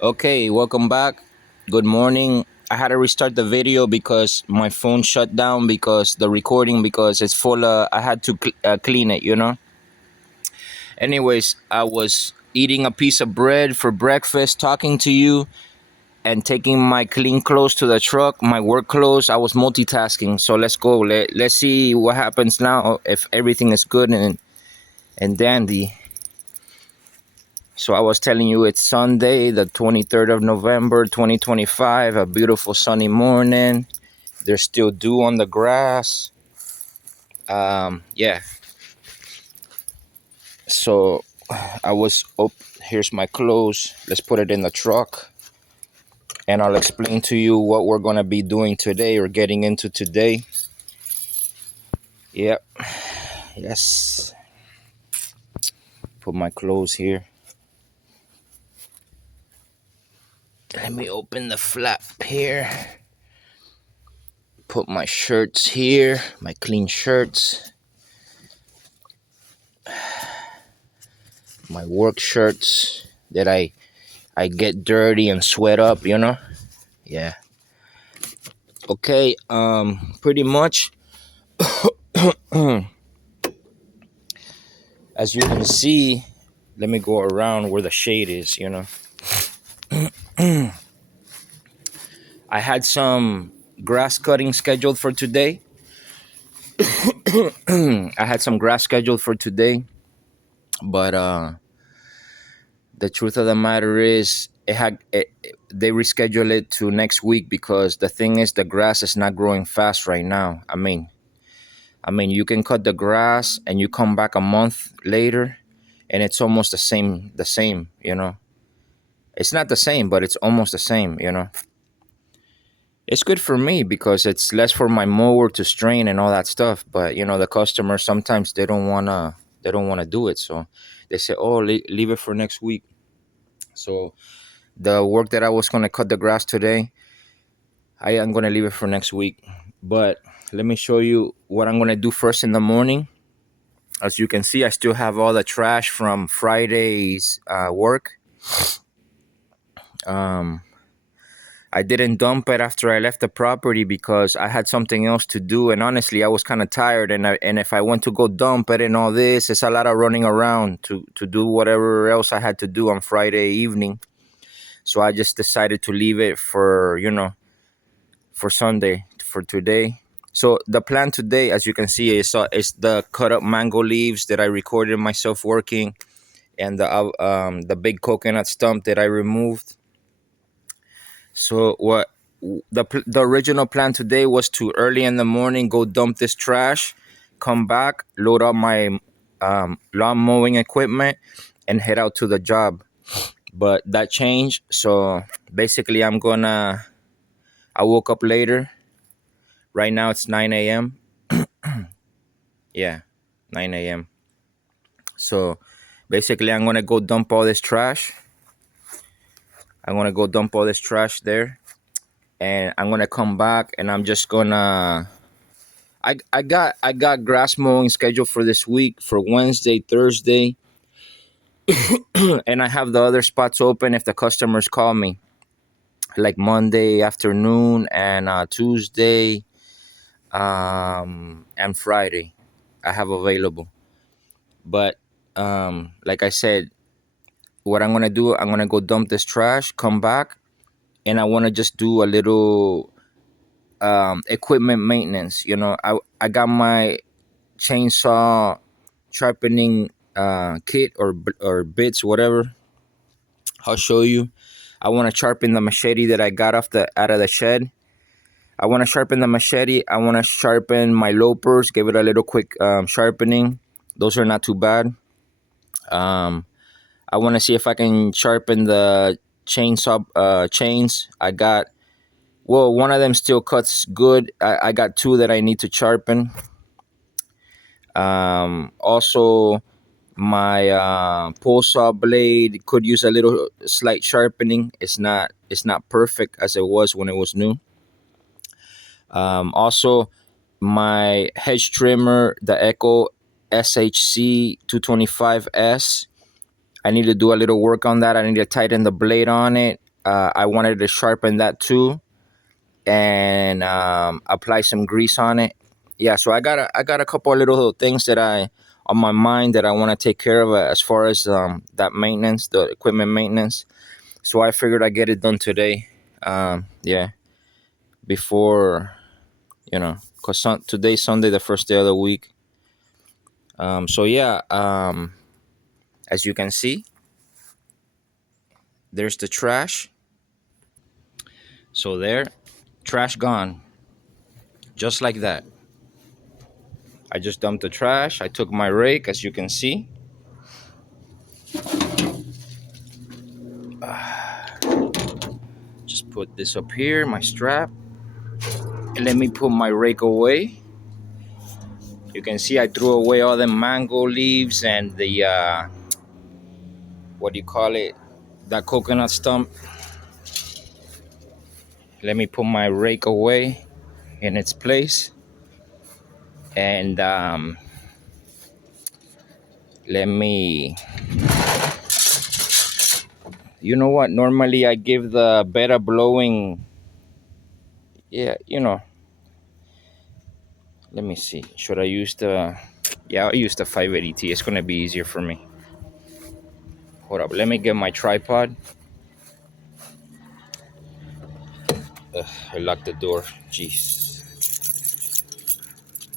Okay, welcome back. Good morning. I had to restart the video because my phone shut down because the recording because it's full. I had to clean it. Anyways, I was eating a piece of bread for breakfast, talking to you, and taking my clean clothes to the truck, my work clothes. I was multitasking. So let's go. Let's see what happens now if everything is good and dandy. So I was telling you it's Sunday, the 23rd of November, 2025, a beautiful sunny morning. There's still dew on the grass. Yeah. So I was here's my clothes. Let's put it in the truck and I'll explain to you what we're going to be doing today or getting into today. Yep. Yes. Put my clothes here. Let me open the flap here. Put my shirts here, my clean shirts. My work shirts that I get dirty and sweat up. Yeah. Okay, pretty much as you can see, let me go around where the shade is. I had some grass cutting scheduled for today. I had some grass scheduled for today, but the truth of the matter is they rescheduled it to next week because the thing is the grass is not growing fast right now. I mean, you can cut the grass and you come back a month later and it's almost the same. It's not the same, but it's almost the same. It's good for me because it's less for my mower to strain and all that stuff. But, the customers, sometimes they don't wanna do it. So they say, oh, leave it for next week. So the work that I was going to cut the grass today, I am going to leave it for next week. But let me show you what I'm going to do first in the morning. As you can see, I still have all the trash from Friday's work. I didn't dump it after I left the property because I had something else to do. And honestly, I was kind of tired. And if I went to go dump it and all this, it's a lot of running around to do whatever else I had to do on Friday evening. So I just decided to leave it for Sunday, for today. So the plan today, as you can see, is the cut up mango leaves that I recorded myself working, and the big coconut stump that I removed. So the original plan today was to early in the morning go dump this trash, come back, load up my lawn mowing equipment, and head out to the job. But that changed. So basically, I woke up later. Right now it's 9 a.m. Yeah, 9 a.m. So basically, I'm gonna go dump all this trash. I'm gonna go dump all this trash there, and I'm gonna come back, and I'm just gonna. I got grass mowing scheduled for this week for Wednesday, Thursday, and I have the other spots open if the customers call me, like Monday afternoon and Tuesday, and Friday. I have available, but like I said, what I'm gonna do, I'm gonna go dump this trash, come back, and I want to just do a little equipment maintenance. I got my chainsaw sharpening kit or bits, whatever. I'll show you. I want to sharpen the machete that I got out of the shed. I want to sharpen the machete. I want to sharpen my loppers, give it a little quick sharpening. Those are not too bad. I want to see if I can sharpen the chainsaw chains. One of them still cuts good. I got two that I need to sharpen. Also, my pole saw blade could use a little slight sharpening. It's not perfect as it was when it was new. Also, my hedge trimmer, the Echo SHC 225S. I need to do a little work on that. I need to tighten the blade on it. I wanted to sharpen that too, and apply some grease on it. Yeah, so I got a couple of little things that I on my mind that I want to take care of as far as that maintenance, the equipment maintenance. So I figured I'd get it done today. Yeah, before because today's Sunday, the first day of the week. So yeah, as you can see, there's the trash. So there, trash gone, just like that. I just dumped the trash. I took my rake, as you can see. Just put this up here, my strap, and let me put my rake away. You can see I threw away all the mango leaves and the what do you call it? That coconut stump. Let me put my rake away in its place, and let me. You know what? Normally I give the better blowing. Yeah, Let me see. Should I use the? Yeah, I'll use the 580T. It's gonna be easier for me. Hold up. Let me get my tripod. I locked the door. Jeez.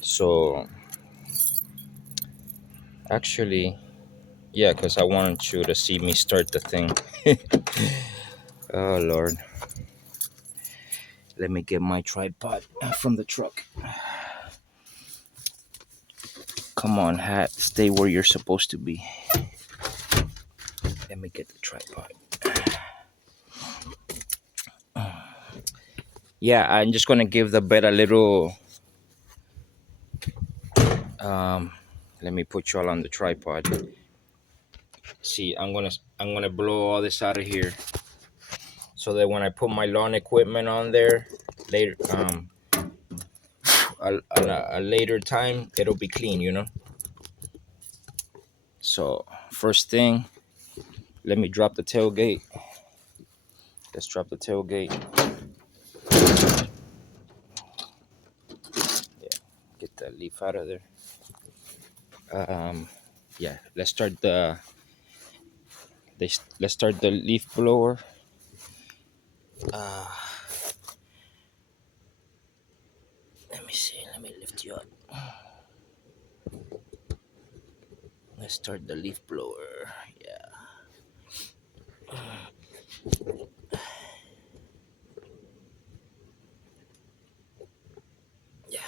So actually, yeah, because I wanted you to see me start the thing. Oh Lord. Let me get my tripod from the truck. Come on, hat. Stay where you're supposed to be. Let me get the tripod. Yeah, I'm just gonna give the bed a little. Let me put you all on the tripod. See, I'm gonna blow all this out of here, so that when I put my lawn equipment on there later, a later time, it'll be clean. So first thing, let me drop the tailgate. Let's drop the tailgate. Yeah, get that leaf out of there. Yeah, let's start the leaf blower. Uh, Let me see. Let me lift you up. Let's start the leaf blower. Yeah. Yeah.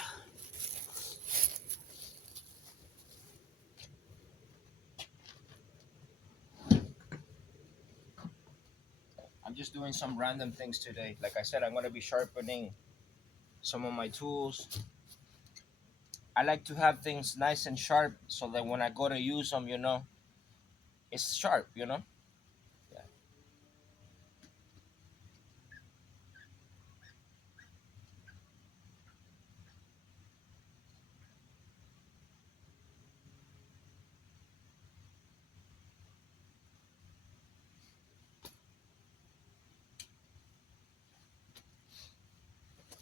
I'm just doing some random things today. Like I said, I'm gonna be sharpening some of my tools. I like to have things nice and sharp so that when I go to use them, it's sharp. Yeah.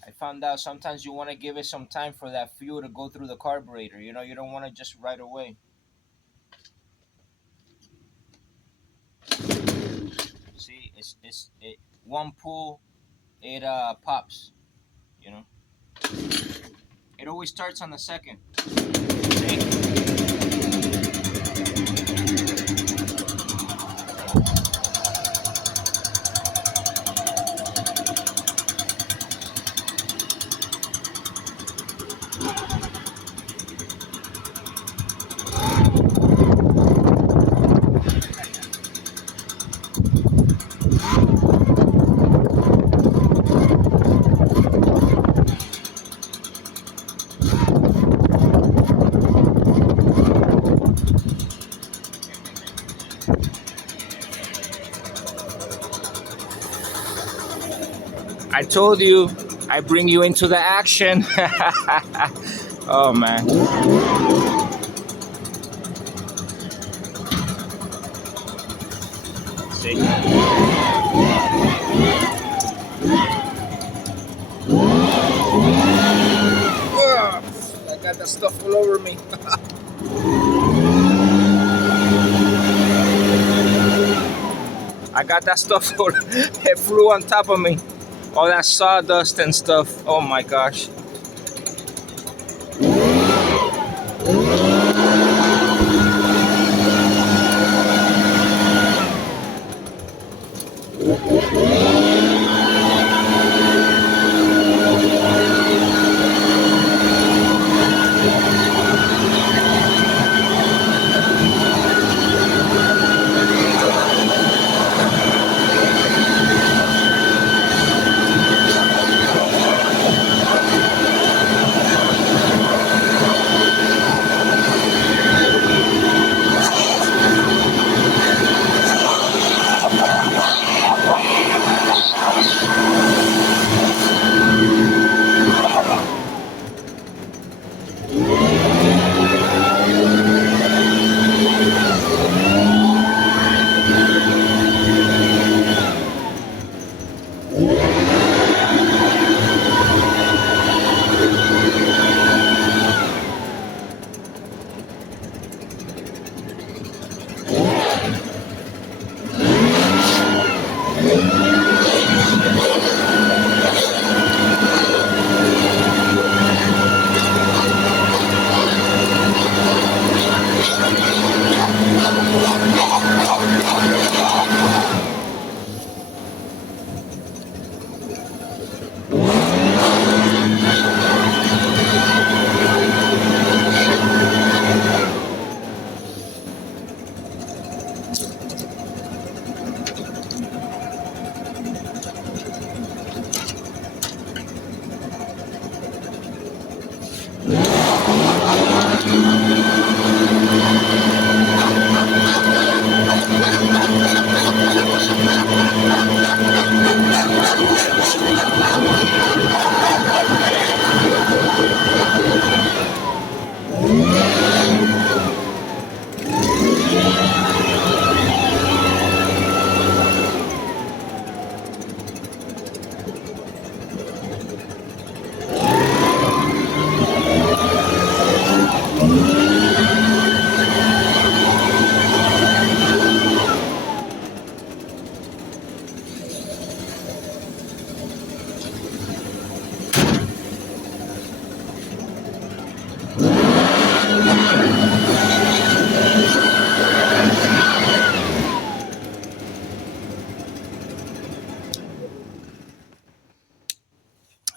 I found out sometimes you want to give it some time for that fuel to go through the carburetor. You don't want to just right away. See, one pull, it pops. You know, it always starts on the second. See? I told you, I bring you into the action. Oh man. See? that stuff all over me. I got that stuff all, it flew on top of me. All that sawdust and stuff. Oh my gosh.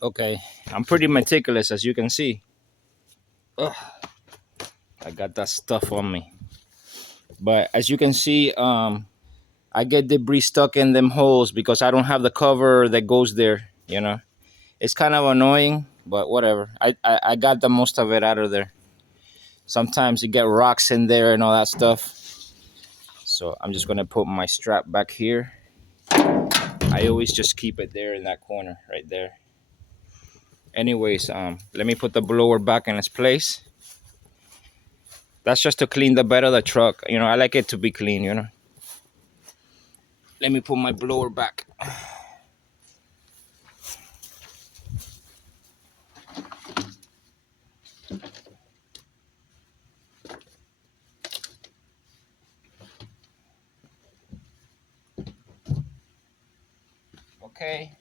Okay, I'm pretty meticulous as you can see. Ugh, I got that stuff on me. But as you can see, I get debris stuck in them holes because I don't have the cover that goes there, you know. It's kind of annoying, but whatever. I got the most of it out of there. Sometimes you get rocks in there and all that stuff. So I'm just gonna put my strap back here. I always just keep it there in that corner right there. Anyways, let me put the blower back in its place. That's just to clean the bed of the truck. You know, I like it to be clean, you know. Let me put my blower back. Okay.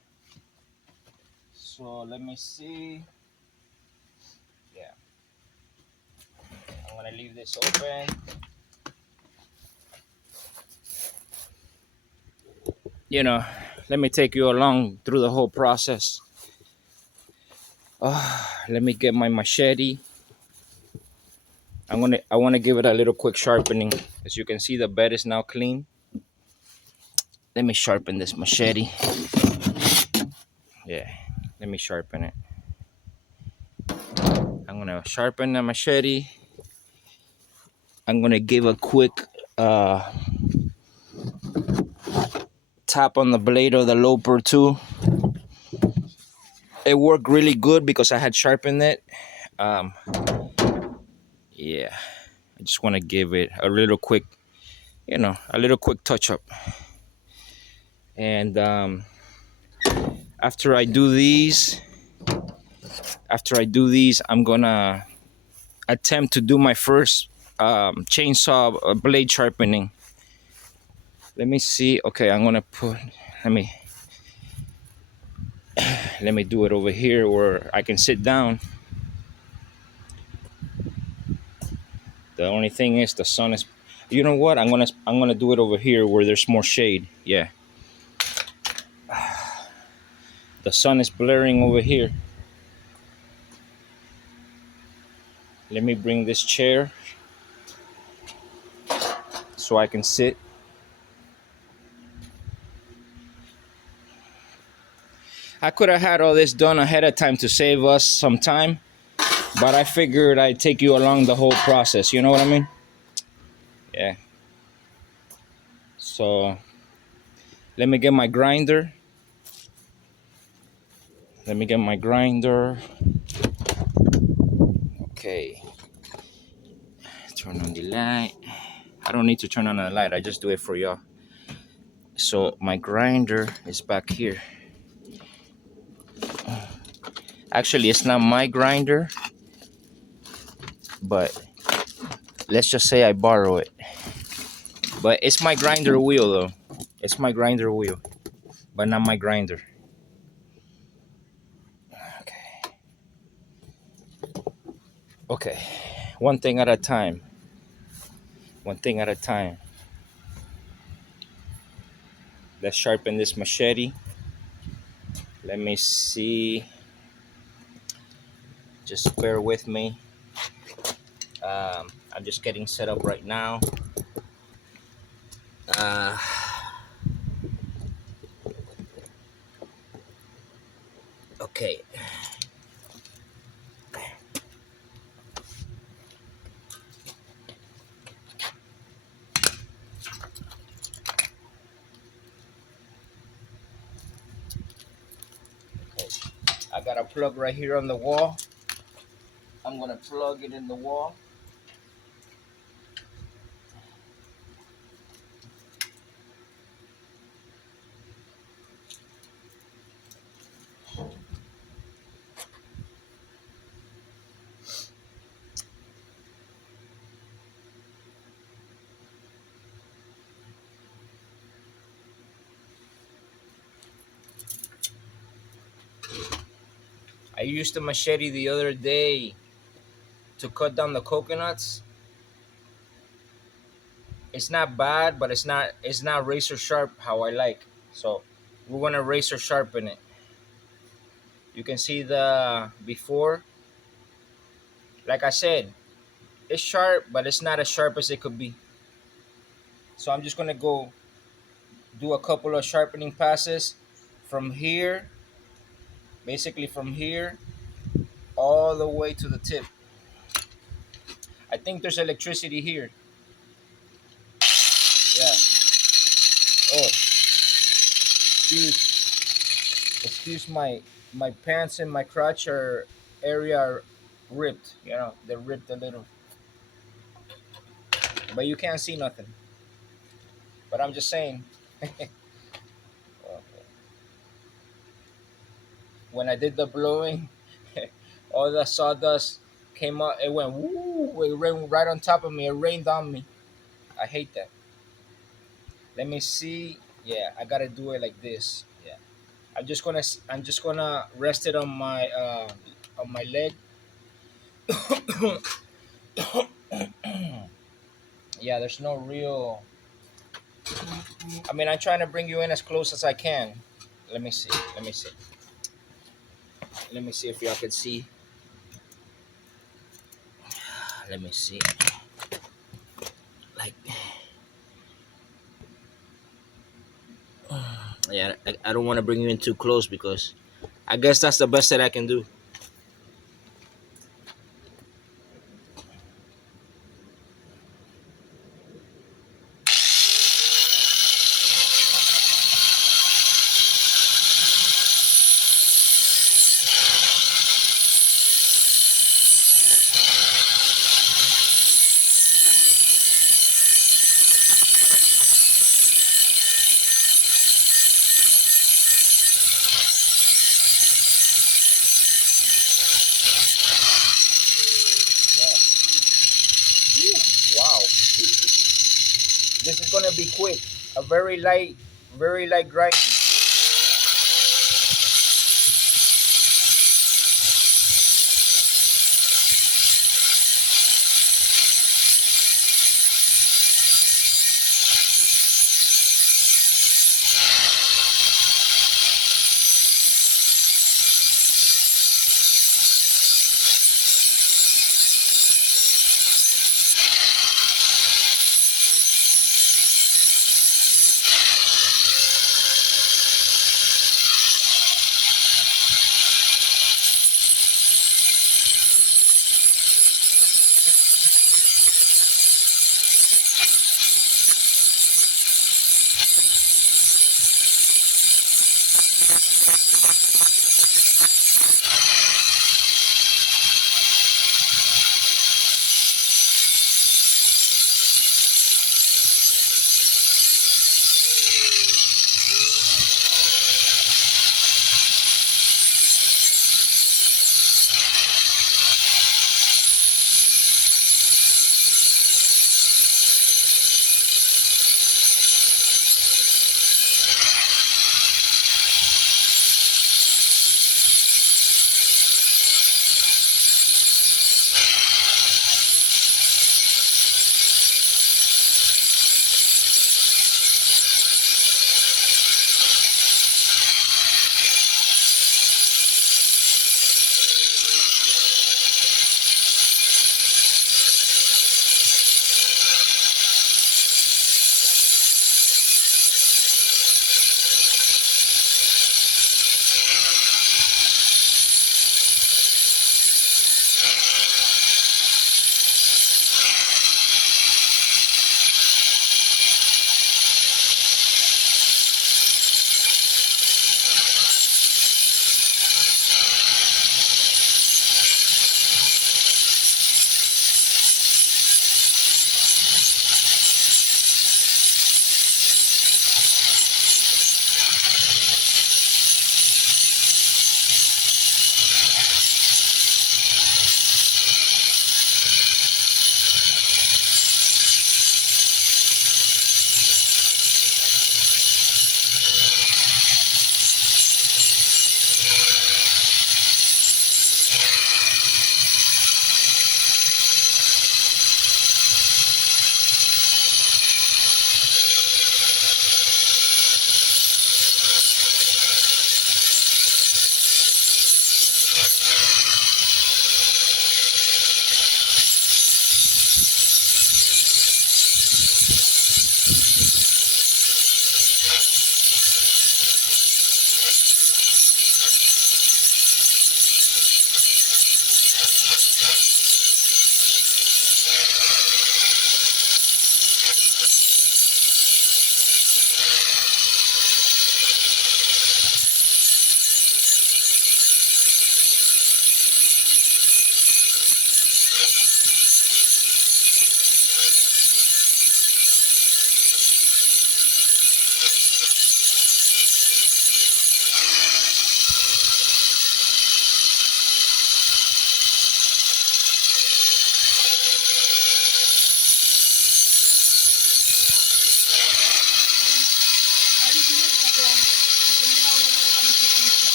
So let me see. Yeah. I'm gonna leave this open. You know, let me take you along through the whole process. Let me get my machete. I want to give it a little quick sharpening. As you can see, the bed is now clean. Let me sharpen this machete. Yeah, let me sharpen it. I'm gonna sharpen the machete. I'm gonna give a quick tap on the blade of the lopper too. It worked really good because I had sharpened it. Yeah, I just want to give it a little quick, you know, a little quick touch up. And after I do these, I'm gonna attempt to do my first chainsaw blade sharpening. Let me see. Okay, I'm gonna put. Let me let me do it over here where I can sit down. The only thing is the sun is. You know what? I'm gonna do it over here where there's more shade. Yeah, the sun is blaring over here. Let me bring this chair so I can sit. I could have had all this done ahead of time to save us some time, but I figured I'd take you along the whole process. You know what I mean? Yeah. So let me get my grinder. Let me get my grinder. Okay. Turn on the light. I don't need to turn on the light. I just do it for y'all. So my grinder is back here. Actually, it's not my grinder, but let's just say I borrow it. But it's my grinder wheel though. It's my grinder wheel, but not my grinder. Okay. Okay. One thing at a time. One thing at a time. Let's sharpen this machete. Let me see. Just bear with me. I'm just getting set up right now. Uh, okay. Okay. I got a plug right here on the wall. I'm gonna plug it in the wall. I used the machete the other day to cut down the coconuts. It's not bad, but it's not razor sharp how I like. So we're gonna razor sharpen it. You can see the before. Like I said, it's sharp, but it's not as sharp as it could be. So I'm just gonna go do a couple of sharpening passes from here, basically from here all the way to the tip. I think there's electricity here. Yeah. Oh, excuse my pants and my crotch are area are ripped. You know, they're ripped a little, but you can't see nothing. But I'm just saying, when I did the blowing, all the sawdust came out. It went woo. It rained right on top of me. It rained on me. I hate that. Let me see. Yeah, I gotta do it like this. Yeah, I'm just gonna rest it on my leg. Yeah, there's no real. I mean, I'm trying to bring you in as close as I can. Let me see. Let me see. Let me see if y'all can see. Let me see. Like, yeah, I don't want to bring you in too close because I guess that's the best that I can do. to be quick, a very light grinding.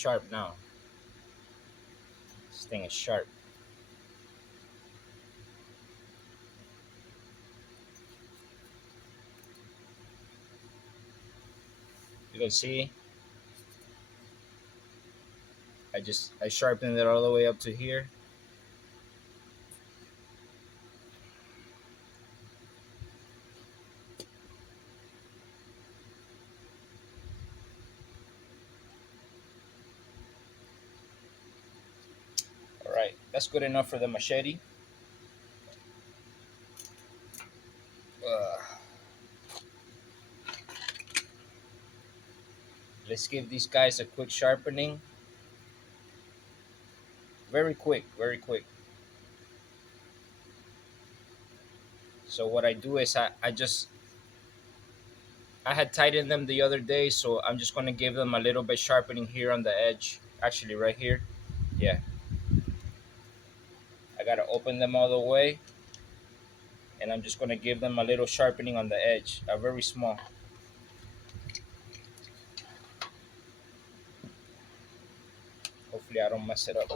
sharp now. This thing is sharp. You can see I sharpened it all the way up to here. All right, that's good enough for the machete. Uh, let's give these guys a quick sharpening. Very quick, very quick. So what I do is I had tightened them the other day, so I'm just gonna give them a little bit sharpening here on the edge. Actually, right here. Yeah, I gotta open them all the way, and I'm just gonna give them a little sharpening on the edge, a very small. Hopefully, I don't mess it up.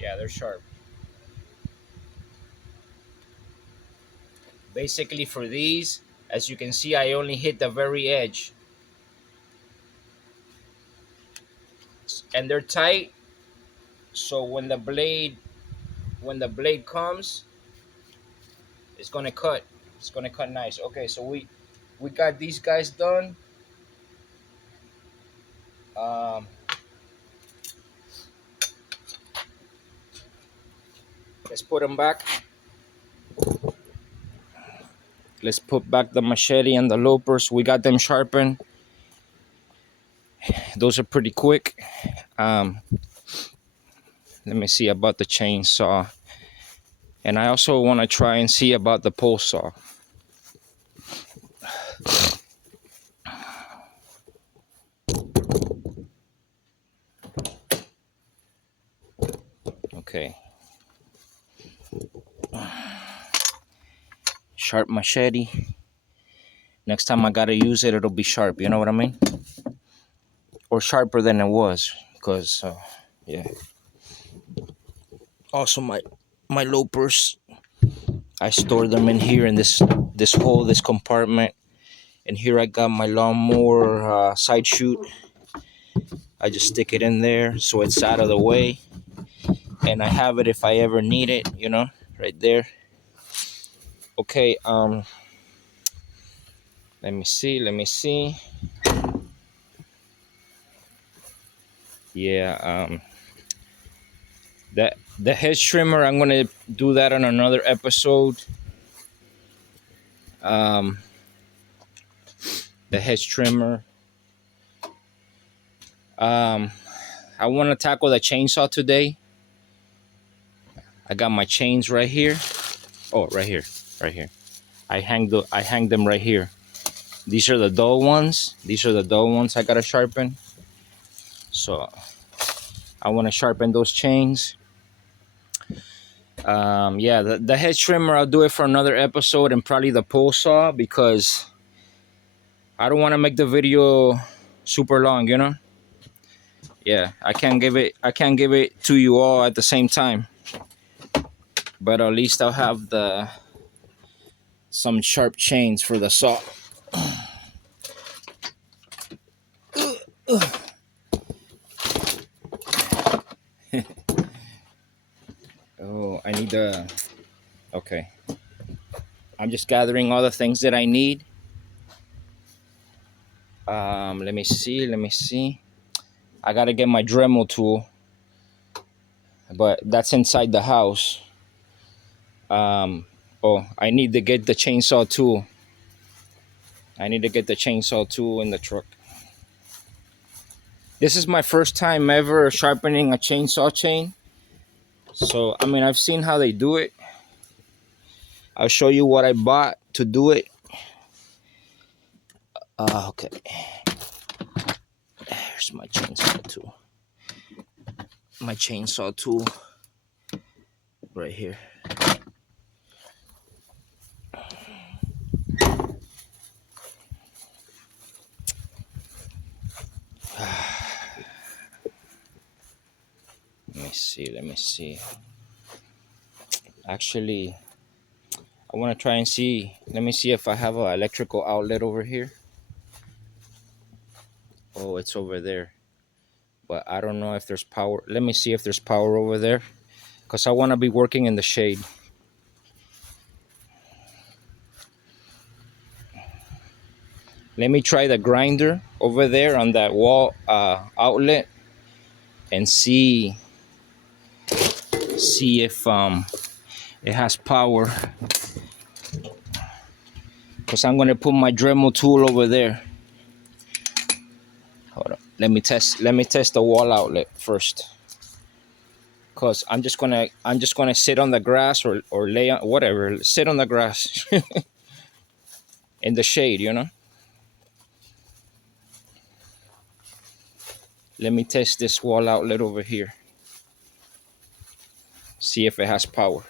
Yeah, they're sharp. Basically, for these, as you can see, I only hit the very edge, and they're tight. So when the blade comes, it's gonna cut. It's gonna cut nice. Okay, so we got these guys done. Um, let's put them back. Let's put back the machete and the loppers. We got them sharpened. Those are pretty quick. Um, let me see about the chainsaw. And I also want to try and see about the pole saw. Okay. Sharp machete. Next time I gotta use it, it'll be sharp. You know what I mean? Or sharper than it was. Because, yeah. Also, my loppers, I store them in here in this hole, this compartment. And here I got my lawnmower side chute. I just stick it in there so it's out of the way. And I have it if I ever need it, you know, right there. Okay, let me see. Yeah, the hedge trimmer, I'm gonna do that on another episode. Um, the hedge trimmer. I want to tackle the chainsaw today. I got my chains right here. Oh, right here, right here. I hang them right here. These are the dull ones. These are the dull ones I gotta sharpen. So I want to sharpen those chains. Yeah, the head trimmer, I'll do it for another episode, and probably the pole saw, because I don't want to make the video super long, you know. Yeah, I can't give it to you all at the same time, but at least I'll have the some sharp chains for the saw. Oh, I need the. Okay, I'm just gathering all the things that I need. Let me see. Let me see. I gotta get my Dremel tool, but that's inside the house. Oh, I need to get the chainsaw tool. I need to get the chainsaw tool in the truck. This is my first time ever sharpening a chainsaw chain. So, I mean, I've seen how they do it. I'll show you what I bought to do it. Okay. Here's my chainsaw tool. My chainsaw tool right here. Let me see. Let me see. Actually, I want to try and see. Let me see if I have an electrical outlet over here. Oh, it's over there. But I don't know if there's power. Let me see if there's power over there, because I want to be working in the shade. Let me try the grinder over there on that wall outlet and see if it has power. Because I'm gonna put my Dremel tool over there. Hold on. Let me test the wall outlet first. Cause I'm just gonna sit on the grass or lay on whatever. Sit on the grass in the shade, you know. Let me test this wall outlet over here. See if it has power.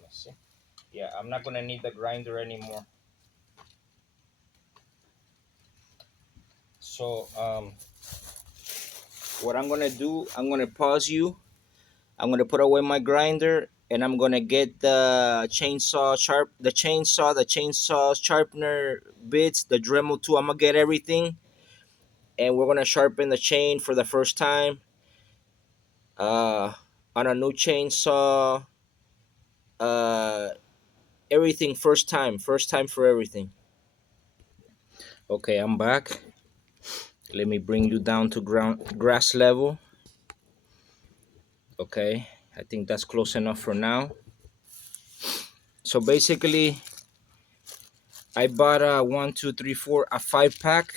Let's see. Yeah, I'm not gonna need the grinder anymore. So what I'm gonna do, I'm gonna pause you. I'm gonna put away my grinder, and I'm gonna get the chainsaw sharpener bits, the Dremel tool. I'm gonna get everything, and we're gonna sharpen the chain for the first time. Uh, on a new chainsaw. Uh, Everything first time for everything. Okay, I'm back. Let me bring you down to grass level. Okay, I think that's close enough for now. So basically, I bought a 1, 2, 3, 4, a 5-pack.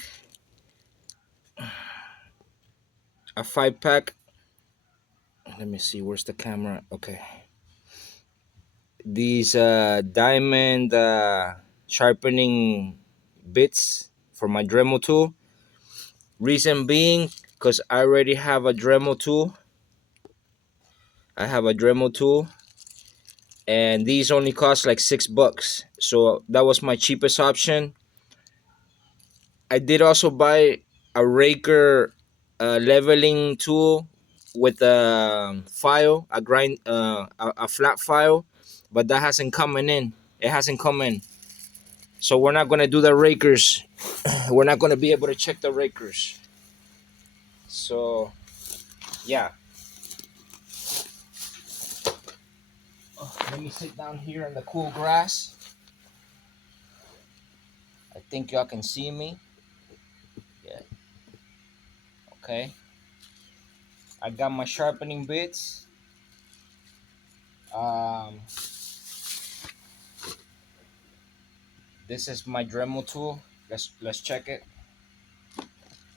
A 5-pack. Let me see, where's the camera? Okay. These diamond sharpening bits for my Dremel tool. Reason being, because I already have a Dremel tool. I have a Dremel tool, and these only cost like $6. So that was my cheapest option. I did also buy a raker leveling tool with a file, a flat file, but that hasn't coming in. It hasn't come in. So we're not gonna do the rakers. We're not gonna be able to check the rakers. So yeah. Let me sit down here in the cool grass. I think y'all can see me. Yeah. Okay. I got my sharpening bits. This is my Dremel tool. Let's check it.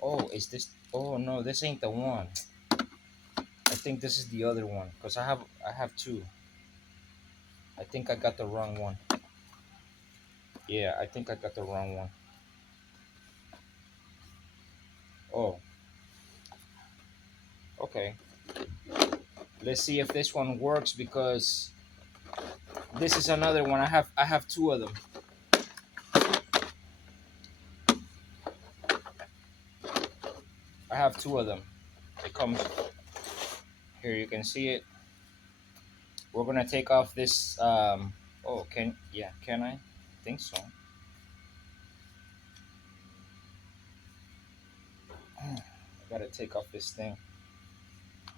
Oh, is this? Oh no, this ain't the one. I think this is the other one because I have two. I think I got the wrong one. Yeah, I think I got the wrong one. Oh, okay. Let's see if this one works because this is another one. I have two of them. I have two of them. It comes here. You can see it. We're gonna take off this. Oh, can I? Think so. I gotta take off this thing.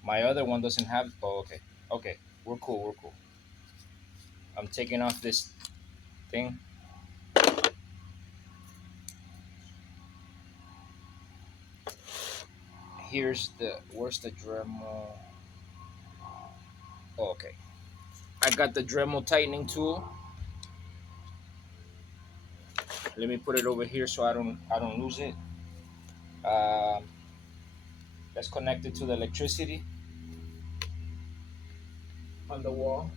My other one doesn't have. Oh, okay. Okay, we're cool. We're cool. I'm taking off this thing. Where's the Dremel? Oh, okay. I got the Dremel tightening tool. Let me put it over here so I don't lose it. Um, let's connect it to the electricity on the wall.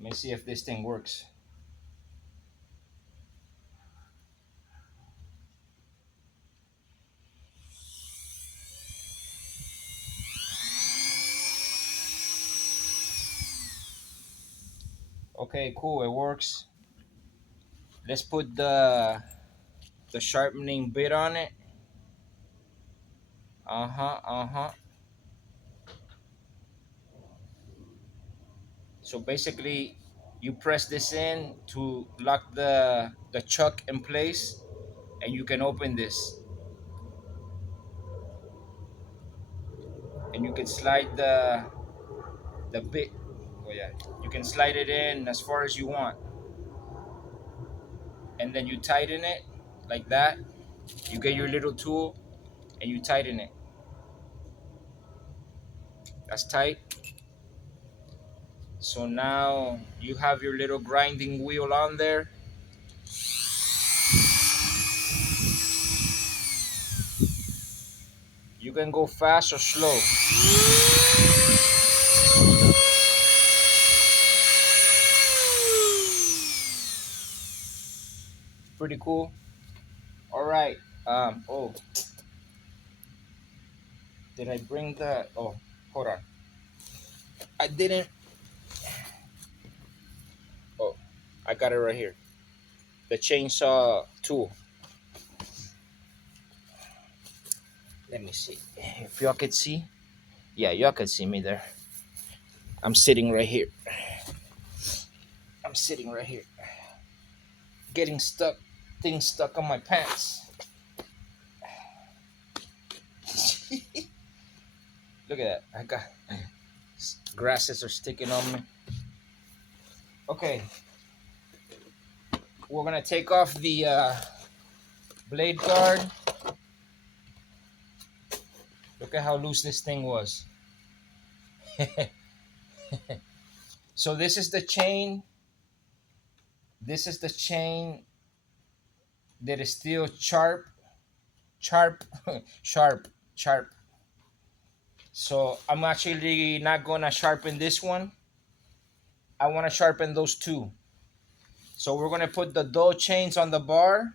Let me see if this thing works. Okay, cool. It works. Let's put the sharpening bit on it. Uh huh. Uh huh. So basically, you press this in to lock the chuck in place, and you can open this, and you can slide the bit. Oh yeah, you can slide it in as far as you want, and then you tighten it like that. You get your little tool and you tighten it. That's tight. So now you have your little grinding wheel on there. You can go fast or slow. Pretty cool. All right. Oh, did I bring the? Oh, hold on. I didn't. Oh, I got it right here. The chainsaw tool. Let me see if y'all could see. Yeah, y'all could see me there. I'm sitting right here. I'm sitting right here. Getting stuck. Things stuck on my pants. Look at that. I got grasses are sticking on me. Okay, we're gonna take off the blade guard. Look at how loose this thing was. So this is the chain. This is the chain that is still sharp, sharp. So I'm actually not gonna sharpen this one. I wanna sharpen those two. So we're gonna put the dull chains on the bar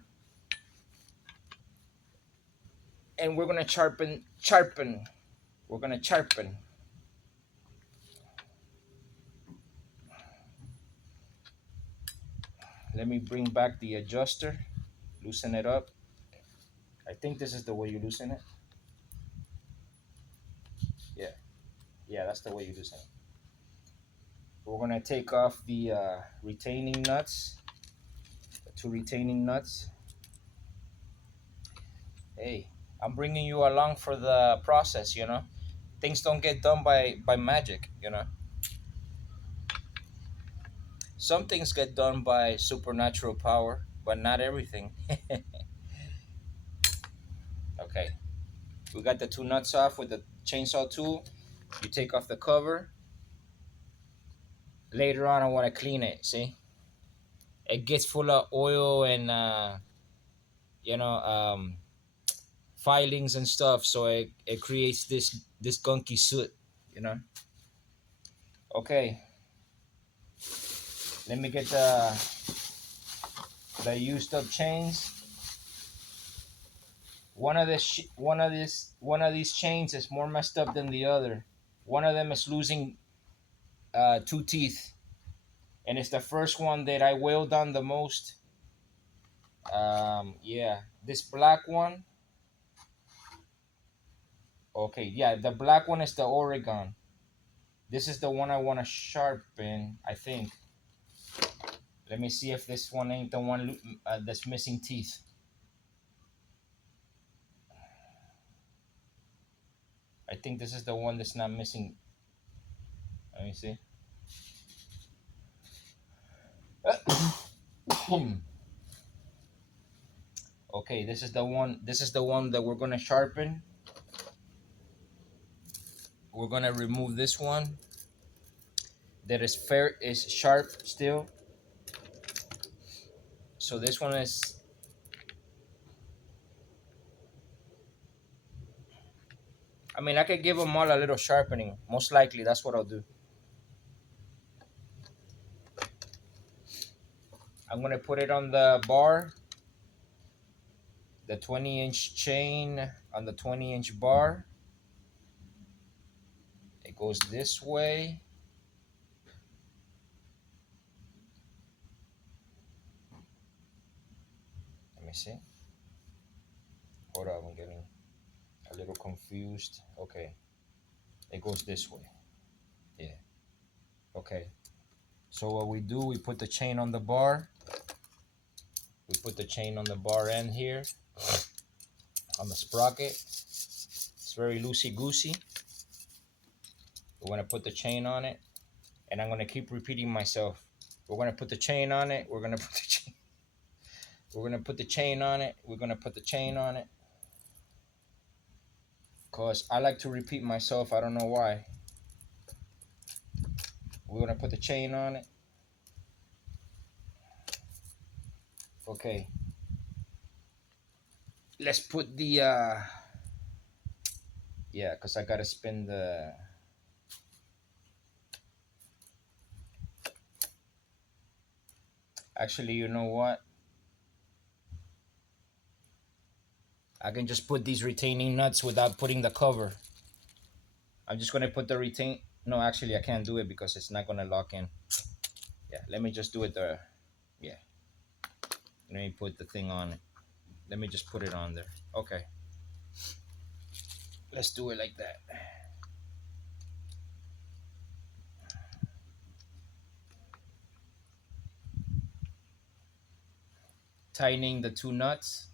and we're gonna sharpen. We're gonna sharpen. Let me bring back the adjuster, loosen it up. I think this is the way you loosen it. Yeah, yeah, that's the way you loosen it. We're gonna take off the retaining nuts, the two retaining nuts. Hey, I'm bringing you along for the process. Things don't get done by magic. Some things get done by supernatural power, but not everything. Okay, we got the two nuts off with the chainsaw tool. You take off the cover. Later on, I want to clean it. See, it gets full of oil and you know filings and stuff, so it creates this gunky soot. You know. Okay, let me get the used up chains. One of these chains is more messed up than the other. One of them is losing two teeth, and it's the first one that I wailed on the most. Yeah, this black one. Okay, yeah, the black one is the Oregon. This is the one I want to sharpen, I think. Let me see if this one ain't the one that's missing teeth. I think this is the one that's not missing. Let me see. Okay, this is the one. This is the one that we're gonna sharpen. We're gonna remove this one that is sharp still. So this one is. I mean, I could give them all a little sharpening. Most likely, that's what I'll do. I'm gonna put it on the bar, the 20-inch chain on the 20-inch bar. It goes this way. Let me see. Hold on, I'm getting a little confused. Okay, it goes this way. Yeah. Okay. So what we do, we put the chain on the bar. We put the chain on the bar end here, on the sprocket. It's very loosey-goosey. We're gonna put the chain on it, and I'm gonna keep repeating myself. We're gonna put the chain on it. We're gonna put the chain. We're gonna put the chain on it. We're gonna put the chain on it. Cause I like to repeat myself. I don't know why. We're gonna put the chain on it. Okay. Let's put the yeah, cause I gotta spin the. Actually, you know what? I can just put these retaining nuts without putting the cover. I'm just gonna put the retain. No, actually, I can't do it because it's not gonna lock in. Yeah, let me just do it there. Yeah, let me put the thing on it. Let me just put it on there. Okay, let's do it like that. Tightening the two nuts.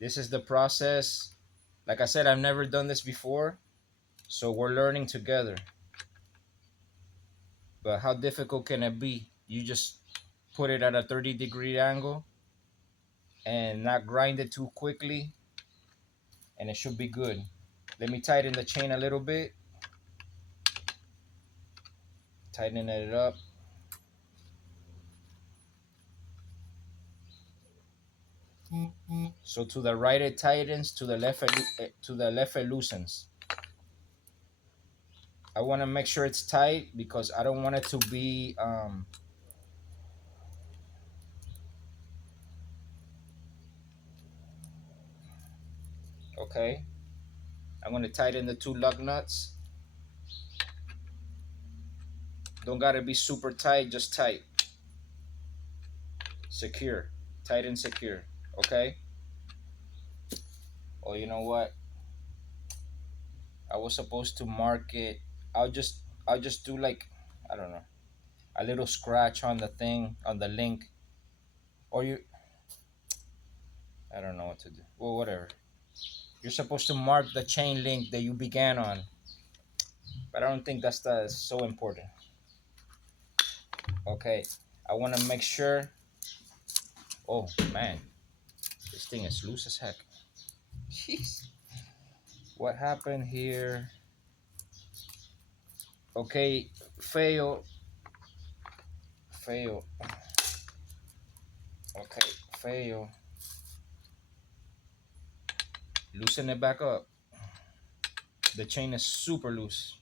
This is the process. Like I said, I've never done this before, so we're learning together. But how difficult can it be? You just put it at a 30-degree angle and not grind it too quickly, and it should be good. Let me tighten the chain a little bit. Tightening it up. So to the right it tightens, to the left it loosens. I want to make sure it's tight because I don't want it to be okay. I'm going to tighten the two lug nuts. Don't got to be super tight, just tight. Secure. Tight and secure. Okay? Oh, you know what? I was supposed to mark it. I'll just do like, I don't know, a little scratch on the thing, on the link. Or you I don't know what to do. Well, whatever. You're supposed to mark the chain link that you began on, but I don't think that's so important. Okay, I want to make sure. Oh man, this thing is loose as heck. Jeez. What happened here? Okay, fail, fail. Okay, fail. Loosen it back up. The chain is super loose.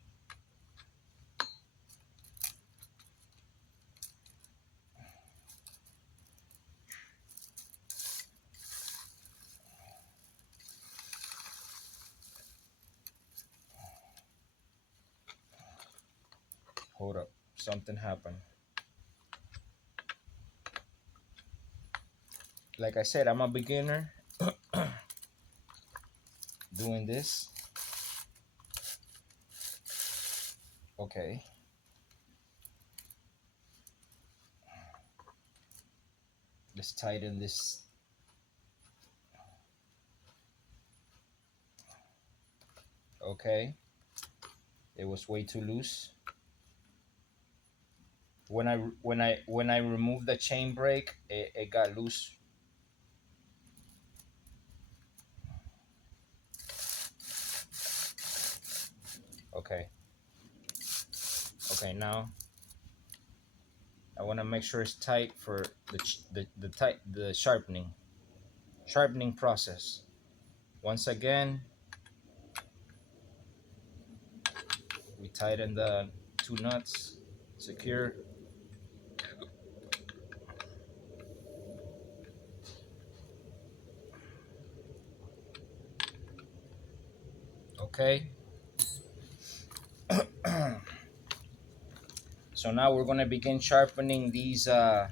Hold up, something happened. Like I said, I'm a beginner doing this. Okay. Let's tighten this. Okay. It was way too loose. When I removed the chain brake, it got loose. Okay. Okay, now I want to make sure it's tight for the sharpening process. Once again, we tighten the two nuts, secure. Okay. So now we're going to begin sharpening these we're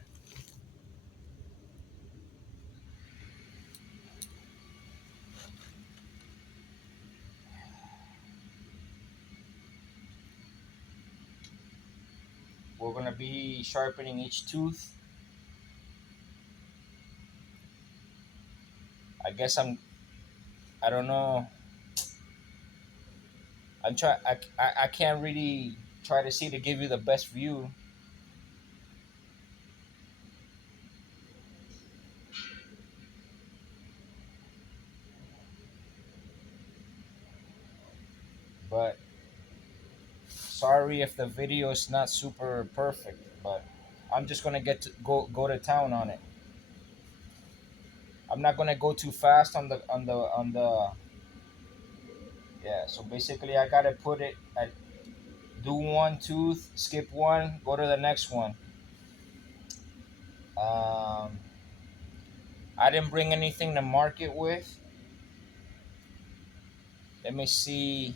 going to be sharpening each tooth. I guess I don't know. I can't really try to see to give you the best view. But sorry if the video is not super perfect, but I'm just gonna get to go to town on it. I'm not gonna go too fast on the yeah. So basically, I gotta put it at do one tooth, skip one, go to the next one. Um, I didn't bring anything to mark it with. Let me see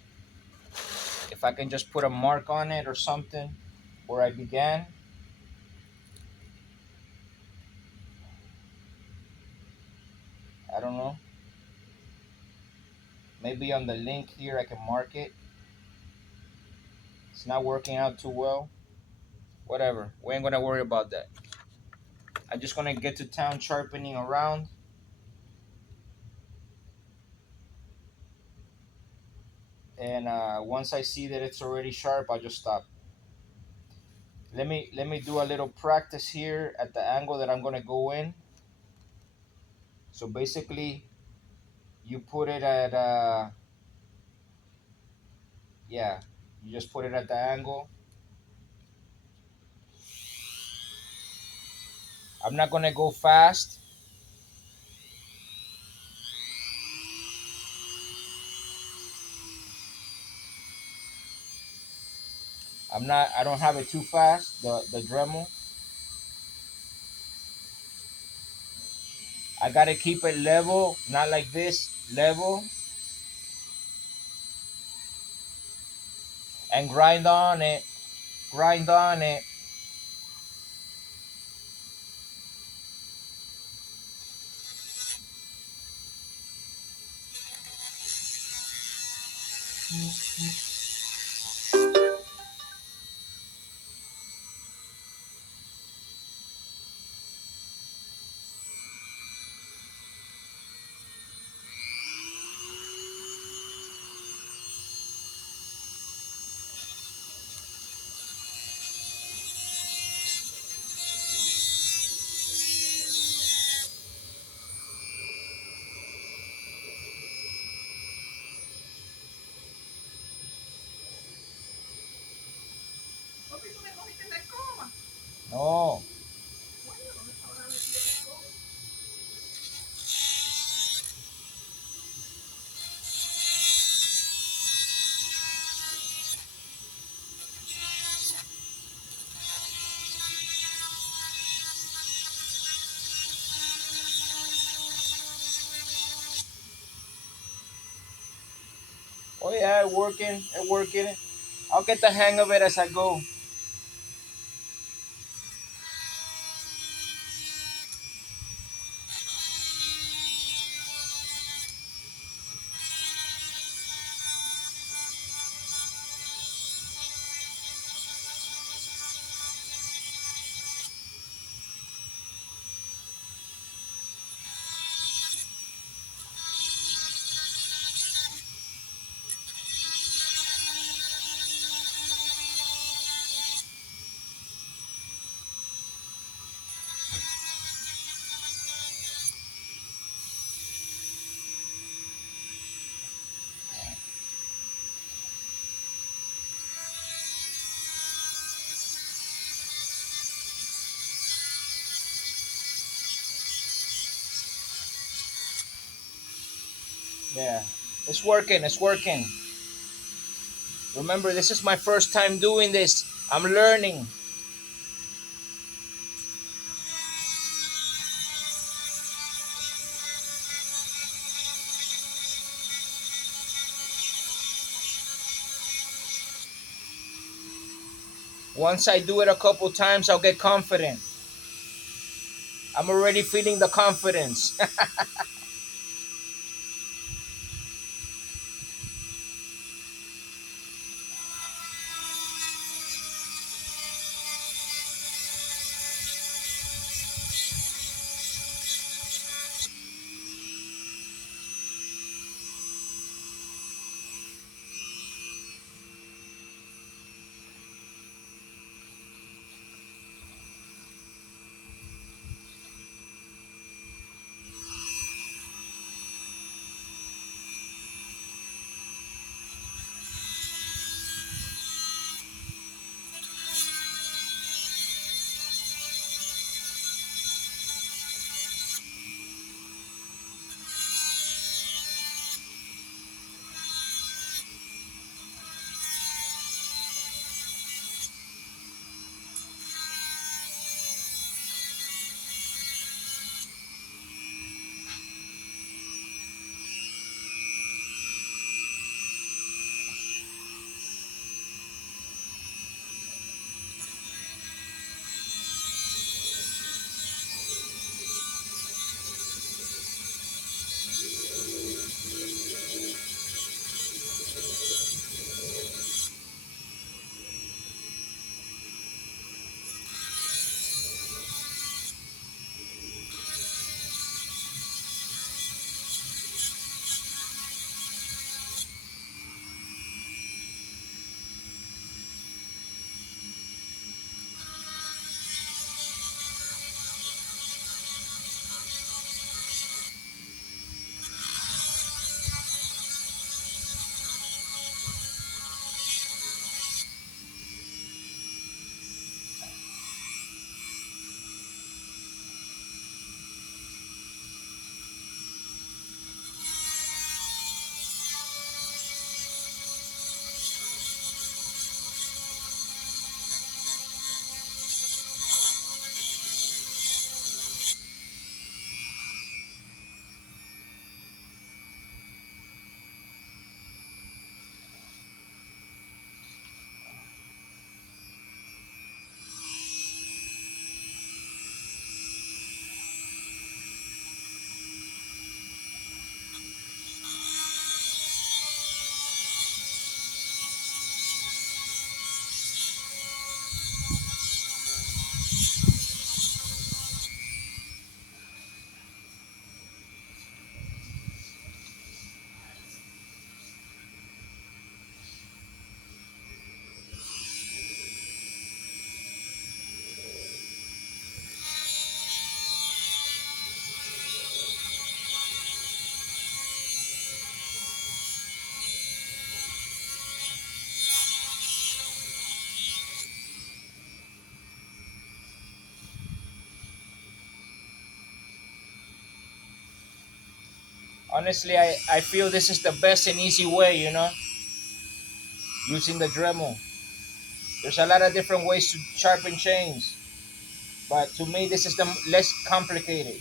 if I can just put a mark on it or something where I began. I don't know. Maybe on the link here I can mark it. It's not working out too well. Whatever. We ain't gonna worry about that. I'm just gonna get to town sharpening around. And once I see that it's already sharp, I'll just stop. Let me do a little practice here at the angle that I'm gonna go in. So basically, you put it at yeah, you just put it at the angle. I'm not gonna go fast. I don't have it too fast. The Dremel. I gotta keep it level, not like this, level, and grind on it. Grind on it. No. Oh yeah, working, working. I'll get the hang of it as I go. Yeah, it's working. It's working. Remember, this is my first time doing this. I'm learning. Once I do it a couple times, I'll get confident. I'm already feeling the confidence. Honestly, I feel this is the best and easy way, using the Dremel. There's a lot of different ways to sharpen chains, but to me, this is the less complicated.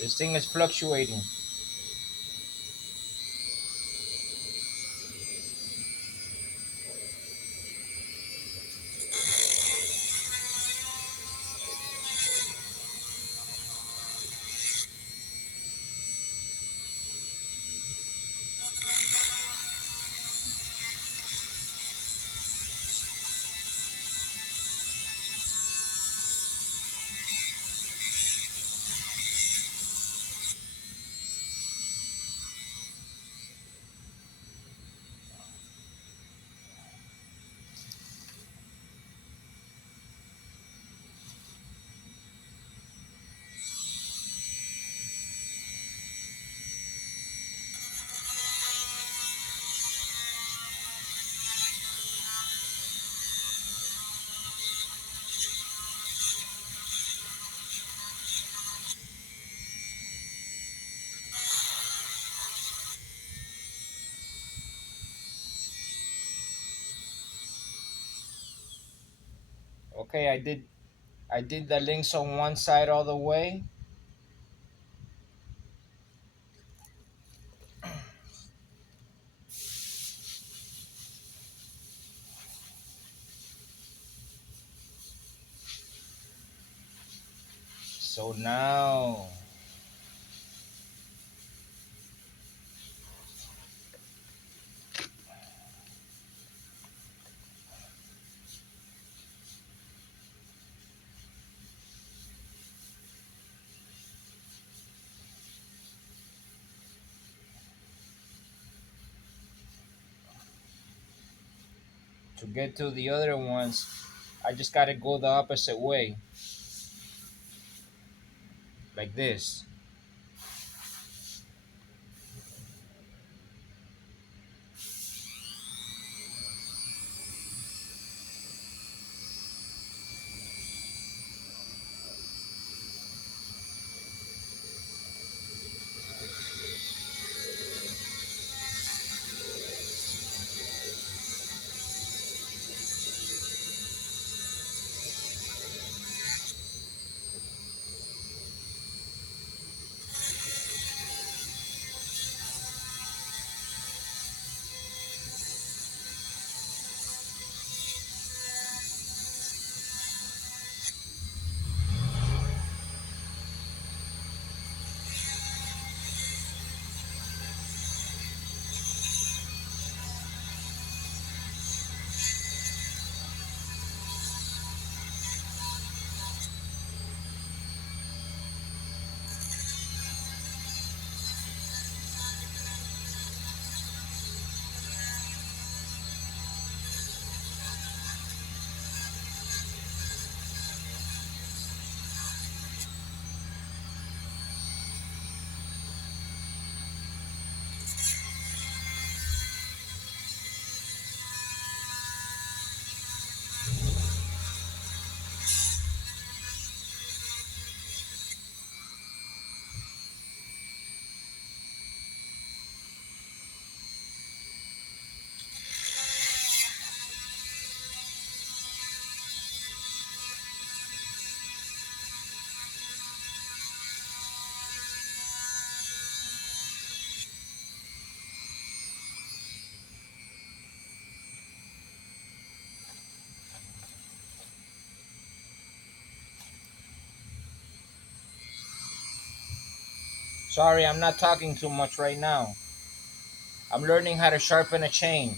This thing is fluctuating. Okay, I did the links on one side all the way. So now, to get to the other ones, I just gotta go the opposite way, like this. Sorry, I'm not talking too much right now. I'm learning how to sharpen a chain.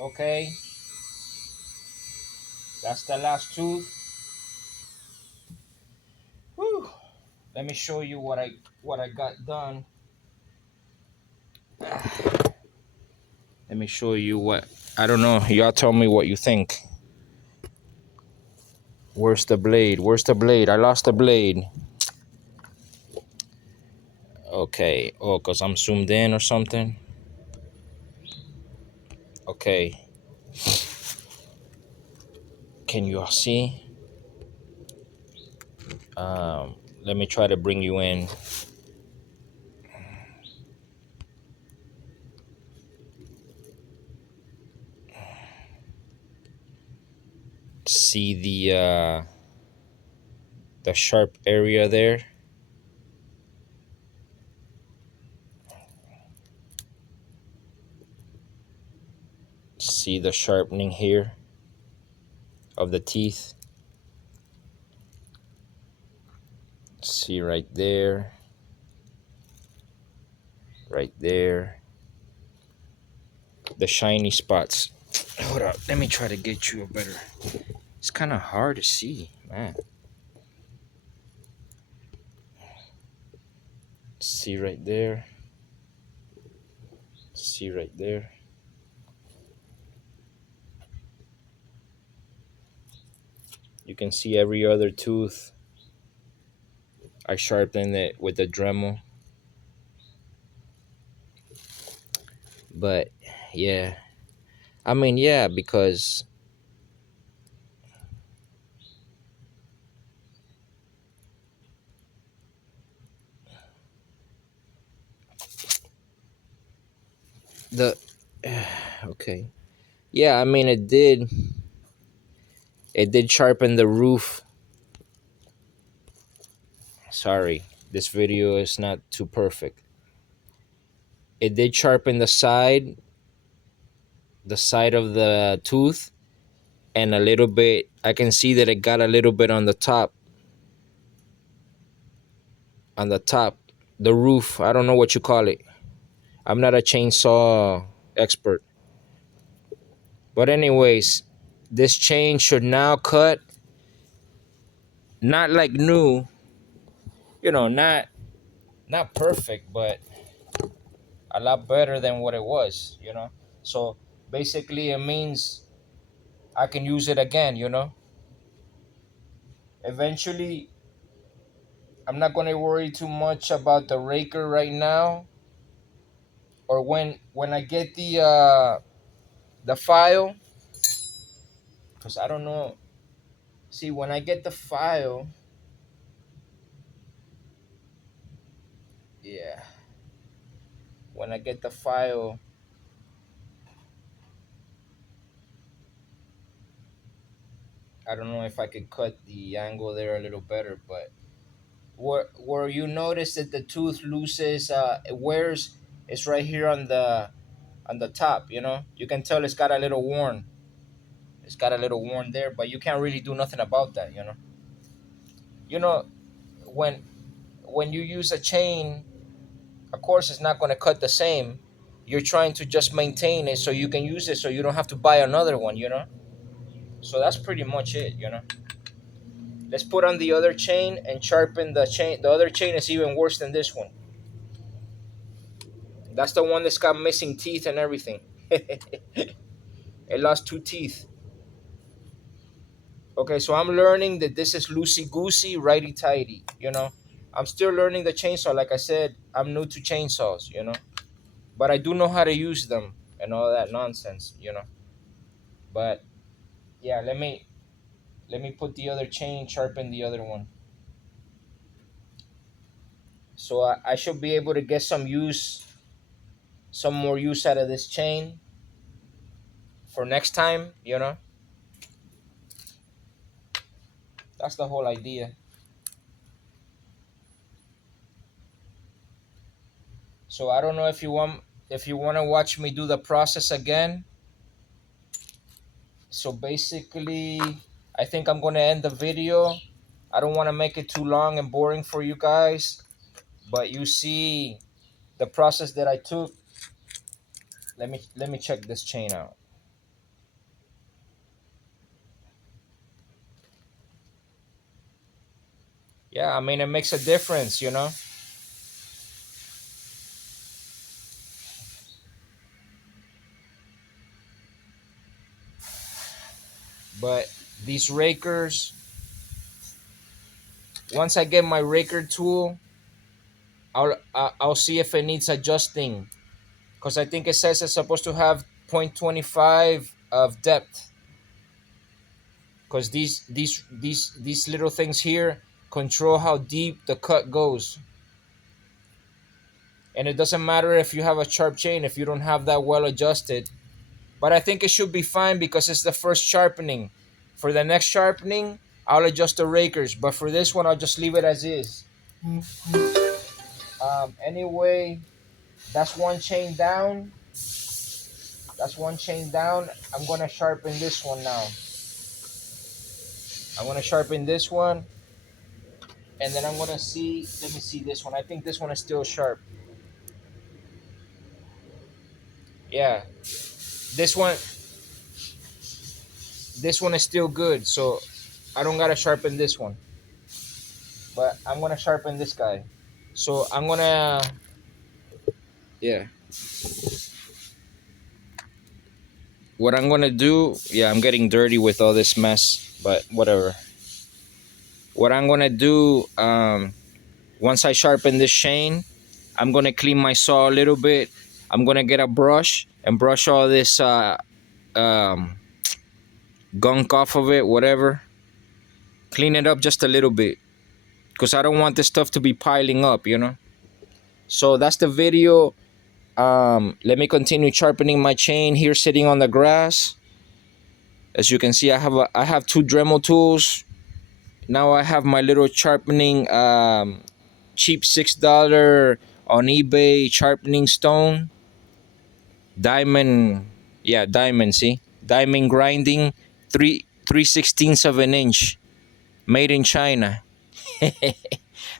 Okay, that's the last tooth. Whew. Let me show you what I got done. Let me show you what I don't know. Y'all tell me what you think. Where's the blade? Where's the blade? I lost the blade. Okay. Oh, because I'm zoomed in or something. Okay. Can you all see? Let me try to bring you in. See the sharp area there. See the sharpening here of the teeth. See right there, right there. The shiny spots. Hold up, let me try to get you a better. It's kind of hard to see, man. See right there. See right there. You can see every other tooth. I sharpened it with the Dremel. But yeah, I mean, yeah, because the okay, yeah, I mean, it did sharpen the roof. Sorry, this video is not too perfect. It did sharpen the side of the tooth, and a little bit. I can see that it got a little bit on the top, on the top, the roof. I don't know what you call it. I'm not a chainsaw expert. But anyways, this chain should now cut, not like new, not perfect, but a lot better than what it was. So basically it means I can use it again. Eventually, I'm not going to worry too much about the raker right now, or when I get the file, cuz I don't know. See, when I get the file, yeah, when I get the file, I don't know if I could cut the angle there a little better, but where you notice that the tooth loses, it wears, it's right here on the top. You can tell it's got a little worn. It's got a little worn there, but you can't really do nothing about that. You know when when you use a chain, of course it's not going to cut the same. You're trying to just maintain it so you can use it, so you don't have to buy another one. So that's pretty much it. Let's put on the other chain and sharpen the chain. The other chain is even worse than this one. That's the one that's got missing teeth and everything. It lost two teeth. Okay, so I'm learning that this is loosey goosey, righty tighty. I'm still learning the chainsaw. Like I said, I'm new to chainsaws. But I do know how to use them and all that nonsense. But yeah, let me put the other chain, sharpen the other one. So I should be able to get some more use out of this chain for next time. That's the whole idea. So I don't know if you want to watch me do the process again. So basically, I think I'm going to end the video. I don't want to make it too long and boring for you guys, but you see the process that I took. Let me check this chain out. Yeah, I mean, it makes a difference. But these rakers, once I get my raker tool, I'll see if it needs adjusting, because I think it says it's supposed to have 0.25 of depth, because these little things here control how deep the cut goes. And it doesn't matter if you have a sharp chain if you don't have that well adjusted. But I think it should be fine because it's the first sharpening For the next sharpening, I'll adjust the rakers, but for this one, I'll just leave it as is. Anyway, that's one chain down. That's one chain down. I'm gonna sharpen this one now. I'm gonna sharpen this one, and then I'm gonna see. Let me see this one. I think this one is still sharp. Yeah, this one. This one is still good, so I don't gotta sharpen this one. But I'm gonna sharpen this guy. So I'm gonna. Yeah. What I'm gonna do, yeah, I'm getting dirty with all this mess, but whatever. What I'm gonna do, once I sharpen this chain, I'm gonna clean my saw a little bit. I'm gonna get a brush and brush all this um, gunk off of it, whatever. Clean it up just a little bit, because I don't want this stuff to be piling up, you know. So that's the video. Let me continue sharpening my chain here, sitting on the grass. As you can see, I have two Dremel tools. Now I have my little sharpening, cheap $6 on eBay sharpening stone, diamond, yeah, diamond. See, diamond grinding, three sixteenths of an inch, made in China.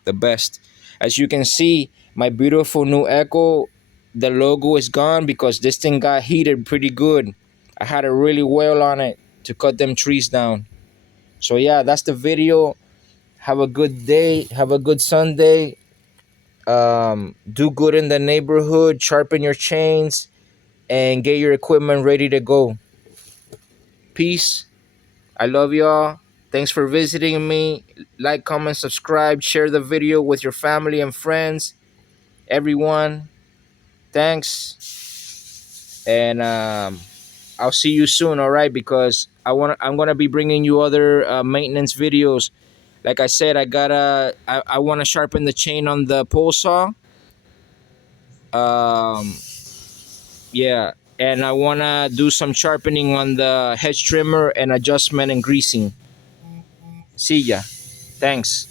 The best. As you can see, my beautiful new Echo, the logo is gone because this thing got heated pretty good. I had a really well on it to cut them trees down. So yeah, that's the video. Have a good day. Have a good Sunday. Do good in the neighborhood. Sharpen your chains and get your equipment ready to go. Peace. I love y'all. Thanks for visiting me. Like, comment, subscribe, share the video with your family and friends. Everyone, thanks. And I'll see you soon, all right? Because I'm gonna be bringing you other maintenance videos. Like I said, I want to sharpen the chain on the pole saw. Um, yeah, and I want to do some sharpening on the hedge trimmer and adjustment and greasing. See ya. Thanks.